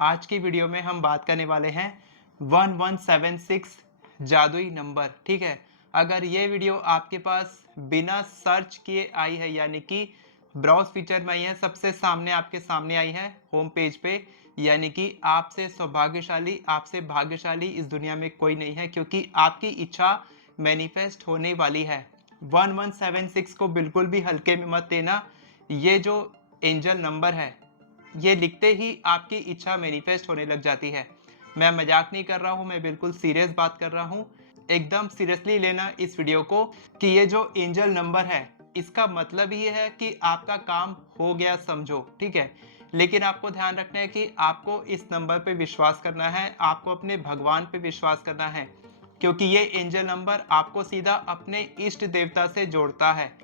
आज की वीडियो में हम बात करने वाले हैं 1176 जादुई नंबर। ठीक है, अगर ये वीडियो आपके पास बिना सर्च किए आई है, यानी कि ब्राउज फीचर में आई है, सबसे सामने आपके सामने आई है होम पेज पे, यानी कि आपसे सौभाग्यशाली, आपसे भाग्यशाली इस दुनिया में कोई नहीं है, क्योंकि आपकी इच्छा मैनिफेस्ट होने वाली है। 1176 को बिल्कुल भी हल्के में मत लेना। ये जो एंजल नंबर है, ये लिखते ही आपकी इच्छा मैनिफेस्ट होने लग जाती है। मैं मजाक नहीं कर रहा हूँ, मैं बिल्कुल सीरियस बात कर रहा हूँ। एकदम सीरियसली लेना इस वीडियो को कि ये जो एंजल नंबर है, इसका मतलब ये है कि आपका काम हो गया समझो। ठीक है, लेकिन आपको ध्यान रखना है कि आपको इस नंबर पे विश्वास करना है, आपको अपने भगवान पे विश्वास करना है, क्योंकि ये एंजल नंबर आपको सीधा अपने इष्ट देवता से जोड़ता है।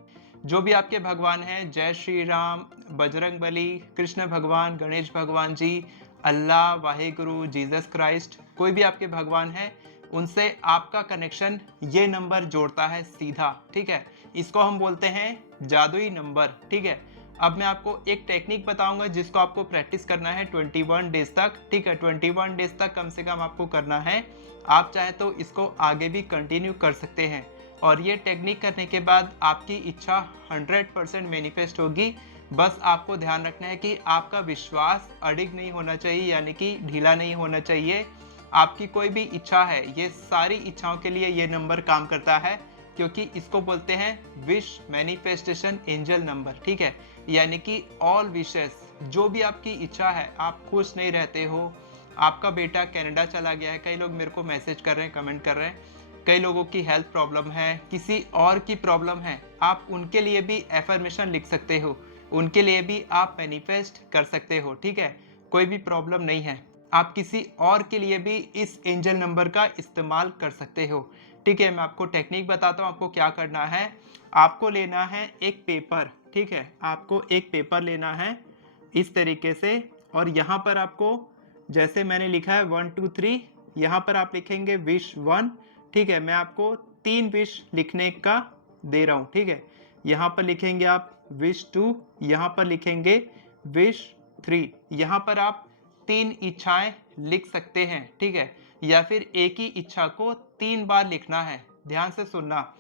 जो भी आपके भगवान हैं, जय श्री राम, बजरंग बली, कृष्ण भगवान, गणेश भगवान जी, अल्लाह, वाहेगुरु, जीसस क्राइस्ट, कोई भी आपके भगवान हैं, उनसे आपका कनेक्शन ये नंबर जोड़ता है सीधा। ठीक है, इसको हम बोलते हैं जादुई नंबर। ठीक है, अब मैं आपको एक टेक्निक बताऊंगा जिसको आपको प्रैक्टिस करना है 21 डेज तक। ठीक है, 21 डेज तक कम से कम आपको करना है। आप चाहे तो इसको आगे भी कंटिन्यू कर सकते हैं, और ये टेक्निक करने के बाद आपकी इच्छा 100% मैनिफेस्ट होगी। बस आपको ध्यान रखना है कि आपका विश्वास अडिग नहीं होना चाहिए, यानी कि ढीला नहीं होना चाहिए। आपकी कोई भी इच्छा है, ये सारी इच्छाओं के लिए ये नंबर काम करता है, क्योंकि इसको बोलते हैं विश मैनिफेस्टेशन एंजल नंबर। ठीक है, यानी कि ऑल विशेस, जो भी आपकी इच्छा है, आप खुश नहीं रहते हो, आपका बेटा कनाडा चला गया है, कई लोग मेरे को मैसेज कर रहे हैं, कमेंट कर रहे हैं, कई लोगों की हेल्थ प्रॉब्लम है, किसी और की प्रॉब्लम है, आप उनके लिए भी एफर्मेशन लिख सकते हो, उनके लिए भी आप मैनिफेस्ट कर सकते हो। ठीक है, कोई भी प्रॉब्लम नहीं है, आप किसी और के लिए भी इस एंजल नंबर का इस्तेमाल कर सकते हो। ठीक है, मैं आपको टेक्निक बताता हूँ आपको क्या करना है। आपको लेना है एक पेपर। ठीक है, आपको एक पेपर लेना है इस तरीके से, और यहाँ पर आपको, जैसे मैंने लिखा है 1 2 3, यहाँ पर आप लिखेंगे विश 1। ठीक है, मैं आपको 3 विश लिखने का दे रहा हूँ। ठीक है, यहाँ पर लिखेंगे आप विश 2, यहाँ पर लिखेंगे विश 3, यहाँ पर आप 3 इच्छाएं लिख सकते हैं। ठीक है, या फिर एक ही इच्छा को 3 बार लिखना है। ध्यान से सुनना,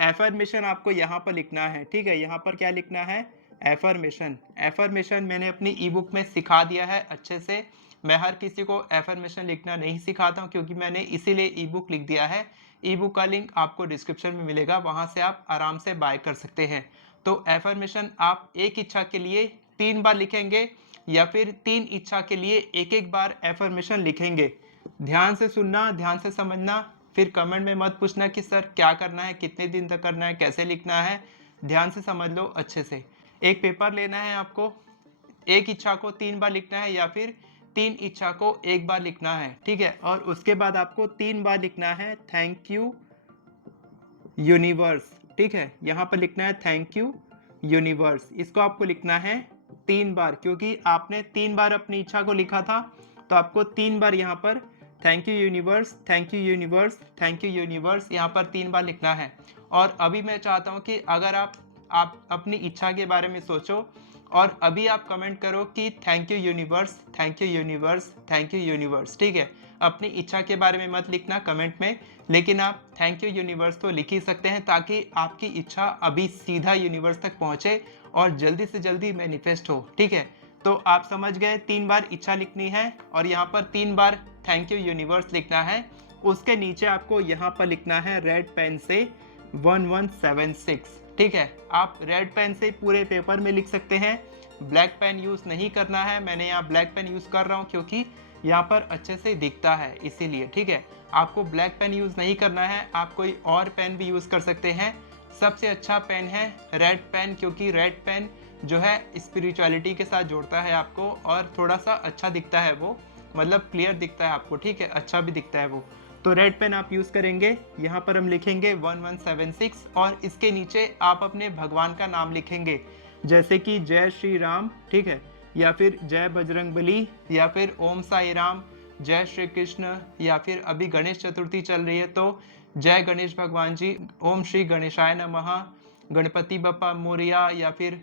एफर्मेशन आपको यहाँ पर लिखना है। ठीक है, यहाँ पर क्या लिखना है, एफर्मेशन। एफर्मेशन मैंने अपनी ई बुक में सिखा दिया है अच्छे से। मैं हर किसी को एफर्मेशन लिखना नहीं सिखाता हूँ, क्योंकि मैंने इसीलिए ई बुक लिख दिया है। ई बुक का लिंक आपको डिस्क्रिप्शन में मिलेगा, वहाँ से आप आराम से बाय कर सकते हैं। तो एफर्मेशन आप एक इच्छा के लिए 3 बार लिखेंगे, या फिर 3 इच्छा के लिए एक एक बार एफर्मेशन लिखेंगे। ध्यान से सुनना, ध्यान से समझना, फिर कमेंट में मत पूछना कि सर क्या करना है, कितने दिन तक करना है, कैसे लिखना है। ध्यान से समझ लो अच्छे से। एक पेपर लेना है आपको, एक इच्छा को 3 बार लिखना है, या फिर 3 इच्छा को एक बार लिखना है। ठीक है, और उसके बाद आपको 3 बार लिखना है थैंक यू यूनिवर्स। ठीक है, यहाँ पर लिखना है थैंक यू यूनिवर्स। इसको आपको लिखना है 3 बार, क्योंकि आपने 3 बार अपनी इच्छा को लिखा था, तो आपको 3 बार यहाँ पर thank you universe, thank you universe, thank you universe, यहाँ पर 3 बार लिखना है। और अभी मैं चाहता हूँ कि अगर आप अपनी इच्छा के बारे में सोचो, और अभी आप कमेंट करो कि thank you universe, thank you universe, thank you universe. ठीक है, अपनी इच्छा के बारे में मत लिखना कमेंट में, लेकिन आप थैंक यू यूनिवर्स तो लिख ही सकते हैं, ताकि आपकी इच्छा अभी सीधा यूनिवर्स तक पहुंचे और जल्दी से जल्दी मैनिफेस्ट हो। ठीक है, तो आप समझ गए, 3 बार इच्छा लिखनी है, और यहाँ पर 3 बार थैंक यू यूनिवर्स लिखना है। उसके नीचे आपको यहाँ पर लिखना है रेड पेन से 1176। ठीक है, आप रेड पेन से पूरे पेपर में लिख सकते हैं, ब्लैक पेन यूज़ नहीं करना है। मैंने यहाँ ब्लैक पेन यूज़ कर रहा हूँ, क्योंकि यहाँ पर अच्छे से दिखता है, इसीलिए। ठीक है, आपको ब्लैक पेन यूज़ नहीं करना है, आप कोई और पेन भी यूज़ कर सकते हैं। सबसे अच्छा पेन है रेड पेन, क्योंकि रेड पेन जो है स्पिरिचुअलिटी के साथ जोड़ता है आपको, और थोड़ा सा अच्छा दिखता है वो, मतलब क्लियर दिखता है आपको। ठीक है, अच्छा भी दिखता है वो, तो रेड पेन आप यूज़ करेंगे। यहाँ पर हम लिखेंगे 1176, और इसके नीचे आप अपने भगवान का नाम लिखेंगे, जैसे कि जय श्री राम। ठीक है, या फिर जय बजरंग बली, या फिर ओम साई राम, जय श्री कृष्ण, या फिर अभी गणेश चतुर्थी चल रही है तो जय गणेश भगवान जी, ओम श्री गणेशाय नमः, गणपति बप्पा मोरिया, या फिर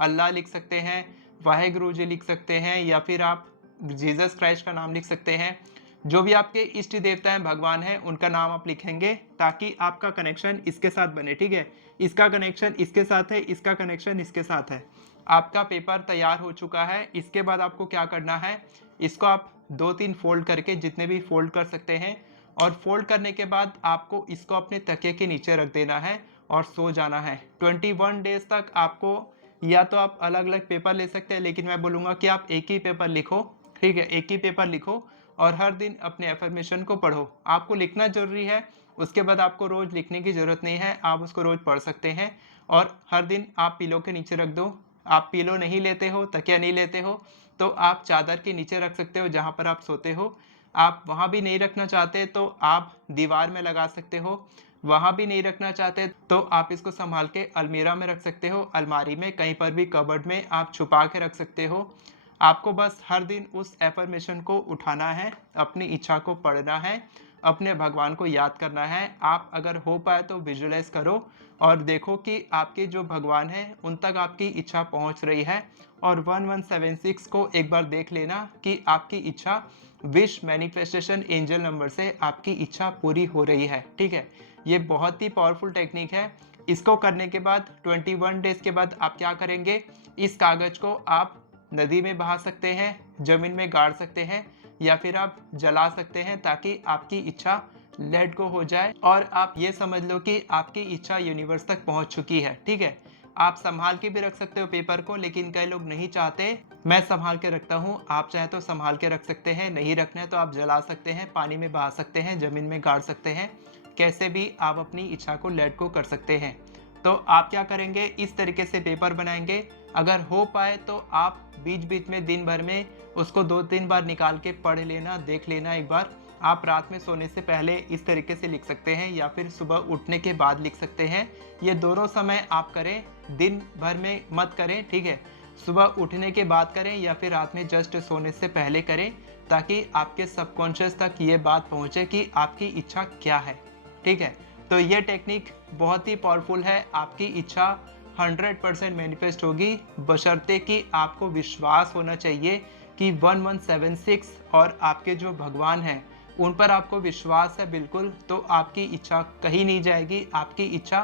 अल्लाह लिख सकते हैं, वाहेगुरु जी लिख सकते हैं, या फिर आप जीसस क्राइस्ट का नाम लिख सकते हैं। जो भी आपके इष्ट देवता हैं, भगवान हैं, उनका नाम आप लिखेंगे ताकि आपका कनेक्शन इसके साथ बने। ठीक है, इसका कनेक्शन इसके साथ है, इसका कनेक्शन इसके साथ है। आपका पेपर तैयार हो चुका है। इसके बाद आपको क्या करना है, इसको आप 2-3 फोल्ड करके, जितने भी फोल्ड कर सकते हैं, और फोल्ड करने के बाद आपको इसको अपने तकिए के नीचे रख देना है और सो जाना है। 21 डेज तक आपको, या तो आप अलग अलग पेपर ले सकते हैं, लेकिन मैं बोलूँगा कि आप एक ही पेपर लिखो। ठीक है, एक ही पेपर लिखो और हर दिन अपने एफर्मेशन को पढ़ो। आपको लिखना जरूरी है, उसके बाद आपको रोज लिखने की जरूरत नहीं है, आप उसको रोज पढ़ सकते हैं। और हर दिन आप पिलो के नीचे रख दो। आप पिलो नहीं लेते हो, तकिया नहीं लेते हो, तो आप चादर के नीचे रख सकते हो जहाँ पर आप सोते हो। आप वहाँ भी नहीं रखना चाहते तो आप दीवार में लगा सकते हो। वहाँ भी नहीं रखना चाहते तो आप इसको संभाल के अलमीरा में रख सकते हो, अलमारी में, कहीं पर भी कबर्ड में आप छुपा के रख सकते हो। आपको बस हर दिन उस एफर्मेशन को उठाना है, अपनी इच्छा को पढ़ना है, अपने भगवान को याद करना है। आप अगर हो पाए तो विजुअलाइज करो और देखो कि आपके जो भगवान हैं उन तक आपकी इच्छा पहुंच रही है। और 1176 को एक बार देख लेना कि आपकी इच्छा विश मैनिफेस्टेशन एंजल नंबर से आपकी इच्छा पूरी हो रही है। ठीक है, ये बहुत ही पावरफुल टेक्निक है। इसको करने के बाद 21 डेज के बाद आप क्या करेंगे, इस कागज को आप नदी में बहा सकते हैं, जमीन में गाड़ सकते हैं, या फिर आप जला सकते हैं ताकि आपकी इच्छा लेट गो हो जाए और आप ये समझ लो कि आपकी इच्छा यूनिवर्स तक पहुंच चुकी है। ठीक है, आप संभाल के भी रख सकते हो पेपर को, लेकिन कई लोग नहीं चाहते। मैं संभाल के रखता हूँ, आप चाहे तो संभाल के रख सकते हैं, नहीं रखना है तो आप जला सकते हैं, पानी में बहा सकते हैं, जमीन में गाड़ सकते हैं, कैसे भी आप अपनी इच्छा को लेट गो कर सकते हैं। तो आप क्या करेंगे, इस तरीके से पेपर बनाएंगे। अगर हो पाए तो आप बीच बीच में दिन भर में उसको 2-3 बार निकाल के पढ़ लेना, देख लेना एक बार। आप रात में सोने से पहले इस तरीके से लिख सकते हैं या फिर सुबह उठने के बाद लिख सकते हैं। ये दोनों समय आप करें, दिन भर में मत करें। ठीक है, सुबह उठने के बाद करें या फिर रात में जस्ट सोने से पहले करें, ताकि आपके सबकॉन्शियस तक ये बात पहुंचे कि आपकी इच्छा क्या है। ठीक है, तो ये टेक्निक बहुत ही पावरफुल है। आपकी इच्छा 100% मैनिफेस्ट होगी, बशर्ते कि आपको विश्वास होना चाहिए कि 1176 और आपके जो भगवान हैं उन पर आपको विश्वास है बिल्कुल, तो आपकी इच्छा कहीं नहीं जाएगी। आपकी इच्छा,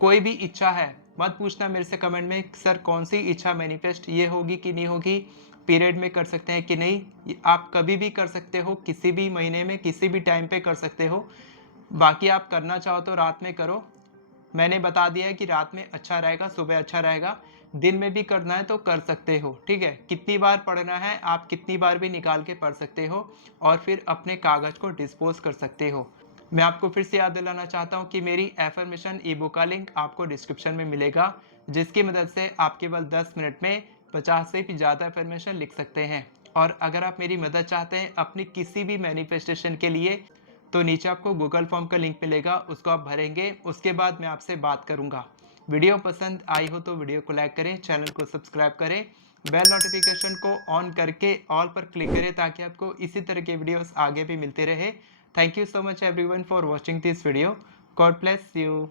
कोई भी इच्छा है, मत पूछना मेरे से कमेंट में सर कौन सी इच्छा मैनिफेस्ट ये होगी कि नहीं होगी, पीरियड में कर सकते हैं कि नहीं। आप कभी भी कर सकते हो, किसी भी महीने में, किसी भी टाइम पे कर सकते हो। बाकी आप करना चाहो तो रात में करो। मैंने बता दिया है कि रात में अच्छा रहेगा, सुबह अच्छा रहेगा। दिन में भी करना है तो कर सकते हो। ठीक है, कितनी बार पढ़ना है आप कितनी बार भी निकाल के पढ़ सकते हो और फिर अपने कागज को डिस्पोज कर सकते हो। मैं आपको फिर से याद दिलाना चाहता हूँ कि मेरी एफर्मेशन ई बुक का लिंक आपको डिस्क्रिप्शन में मिलेगा, जिसकी मदद से आप केवल 10 मिनट में 50 से भी ज़्यादा एफर्मेशन लिख सकते हैं। और अगर आप मेरी मदद चाहते हैं अपनी किसी भी मैनिफेस्टेशन के लिए, तो नीचे आपको गूगल फॉर्म का लिंक मिलेगा, उसको आप भरेंगे, उसके बाद मैं आपसे बात करूंगा। वीडियो पसंद आई हो तो वीडियो को लाइक करें, चैनल को सब्सक्राइब करें, बेल नोटिफिकेशन को ऑन करके ऑल पर क्लिक करें ताकि आपको इसी तरह के वीडियोस आगे भी मिलते रहे। Thank you so much everyone for watching this video. God bless you.